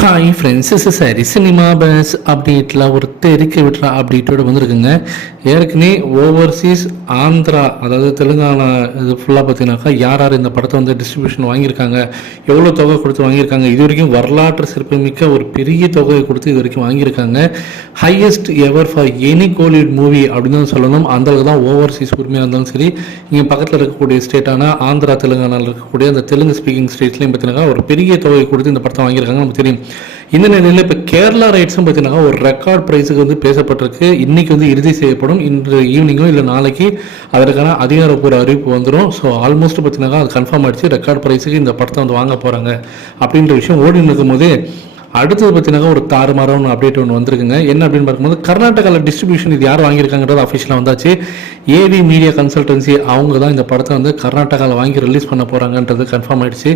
Hi friends is சரி cinema buzz அப்டேட்டில் ஒரு தெரிக்க விட்டுறா அப்டேட்டோடு வந்திருக்குங்க. ஏற்கனவே ஓவர்சீஸ் ஆந்திரா அதாவது தெலுங்கானா இது ஃபுல்லாக பார்த்தீங்கன்னாக்கா யார் யார் இந்த படத்தை வந்து டிஸ்ட்ரிபியூஷன் வாங்கியிருக்காங்க எவ்வளோ தொகை கொடுத்து வாங்கியிருக்காங்க இது வரைக்கும் வரலாற்று சிறப்புமிக்க ஒரு பெரிய தொகையை கொடுத்து இது வரைக்கும் வாங்கியிருக்காங்க. Highest ever for any Kollywood movie அப்படின்னு தான் சொல்லணும். அந்த அளவுக்கு தான் ஓவர்சீஸ் உரிமையாக இருந்தாலும் சரி இங்கே பக்கத்தில் இருக்கக்கூடிய ஸ்டேட்டான ஆந்திரா தெலுங்கானாவில் இருக்கக்கூடிய அந்த தெலுங்கு ஸ்பீக்கிங் ஸ்டேட்ஸ்லையும் பார்த்தீங்கன்னா ஒரு பெரிய தொகையை கொடுத்து இந்த படத்தை வாங்கியிருக்காங்க நமக்கு தெரியும். இந்த நிலையில் இப்போ கேரளா ரைட்ஸும் பார்த்தீங்கன்னா ஒரு ரெக்கார்ட் ப்ரைஸுக்கு வந்து பேசப்பட்டிருக்கு. இன்றைக்கி வந்து இறுதி செய்யப்படும். இன்று ஈவினிங்கோ இல்லை நாளைக்கு அதற்கான அதிகாரப்பூர்வ அறிவிப்பு வந்துடும் ஸோ ஆல்மோஸ்ட் பார்த்தீங்கன்னா அது கன்ஃபார்ம் ஆயிடுச்சு. ரெக்கார்ட் ப்ரைஸுக்கு இந்த படத்தை வந்து வாங்க போகிறாங்க அப்படின்ற விஷயம் ஓடி இருக்கும்போது அடுத்தது பார்த்தீங்கன்னா ஒரு தாறுமாறான அப்டேட் ஒன்று வந்திருக்குங்க. என்ன அப்படின்னு பார்க்கும்போது கர்நாடகாவில் டிஸ்ட்ரிபியூஷன் இது யார் வாங்கியிருக்காங்கிறது அஃபிஷியலாக வந்தாச்சு. ஏவி மீடியா கன்சல்டன்சி அவங்க தான் இந்த படத்தை வந்து கர்நாடகாவில் வாங்கி ரிலீஸ் பண்ண போகிறாங்கன்றது கன்ஃபார்ம் ஆயிடுச்சு.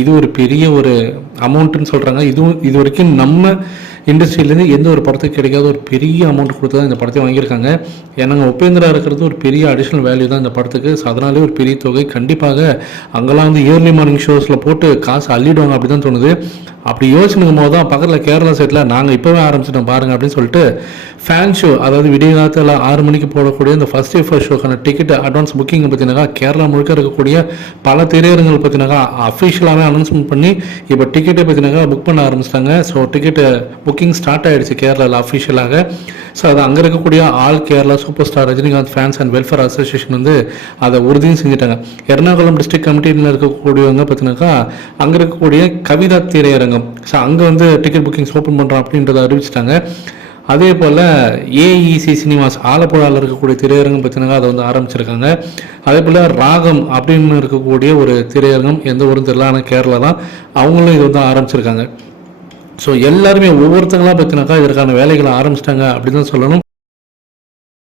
இது ஒரு பெரிய ஒரு அமௌண்ட்டுன்னு சொல்கிறாங்க இதுவும் இது வரைக்கும் நம்ம இண்டஸ்ட்ரியிலேருந்து எந்த ஒரு படத்துக்கு கிடைக்காத ஒரு பெரிய அமௌண்ட் கொடுத்து தான் இந்த படத்தை வாங்கியிருக்காங்க. ஏன்னாங்க உபேந்திரா இருக்கிறது ஒரு பெரிய அடிஷ்னல் வேல்யூ தான் இந்த படத்துக்கு. ஸோ அதனாலே ஒரு பெரிய தொகை. கண்டிப்பாக அங்கெல்லாம் வந்து இயர்லி மார்னிங் ஷோஸில் போட்டு காசு அள்ளிடுவாங்க அப்படி தான் தோணுது. அப்படி யோசிச்சுக்கும் போது தான் பக்கத்தில் கேரளா சைட்டில் நாங்கள் இப்போவே ஆரம்பிச்சிட்டோம் பாருங்கள் அப்படின்னு சொல்லிட்டு ஃபேன் ஷோ அதாவது விடிய காலத்தில் ஆறு மணிக்கு போடக்கூடிய இந்த ஃபஸ்ட் டே ஃபர்ஸ்ட் ஷோக்கான டிக்கெட் அட்வான்ஸ் புக்கிங் பார்த்தீங்கன்னா கேரளா முழுக்க இருக்கக்கூடிய பல திரையரங்கள் பார்த்தீங்கன்னா அஃபிஷியலாகவே அனௌன்ஸ்மெண்ட் பண்ணி இப்போ டிக்கெட் டிக்கெட்டை பார்த்தீங்கன்னா புக் பண்ண ஆரம்பிச்சிட்டாங்க. ஸோ டிக்கெட்டு புக்கிங் ஸ்டார்ட் ஆயிடுச்சு கேரளாவில் அஃபிஷியலாக ஸோ அது அங்கே இருக்கக்கூடிய all Kerala super star Rajinikanth fans and welfare association வந்து அதை உறுதியும் செஞ்சுட்டாங்க. எர்ணாகுளம் டிஸ்ட்ரிக்ட் கமிட்டியில் இருக்கக்கூடியவங்க பார்த்தீங்கன்னாக்கா அங்கே இருக்கக்கூடிய கவிதா திரையரங்கம். ஸோ அங்கே வந்து டிக்கெட் புக்கிங்ஸ் ஓப்பன் பண்ணுறோம் அப்படின்றத அறிவிச்சிட்டாங்க. அதே போல் ஏஇசி சினிமாஸ் ஆலப்புழாவில் இருக்கக்கூடிய திரையரங்கம் பார்த்தீங்கன்னா அதை வந்து ஆரம்பிச்சிருக்காங்க. அதே போல் ராகம் அப்படின்னு இருக்கக்கூடிய ஒரு திரையரங்கம் எந்த ஊரும் தெரியல ஆனால் கேரளா தான். அவங்களும் இது வந்து ஆரம்பிச்சிருக்காங்க. ஸோ எல்லாருமே ஒவ்வொருத்தங்களா பார்த்தினாக்கா இதற்கான வேலைகளை ஆரம்பிச்சிட்டாங்க அப்படின்னு தான் சொல்லணும்.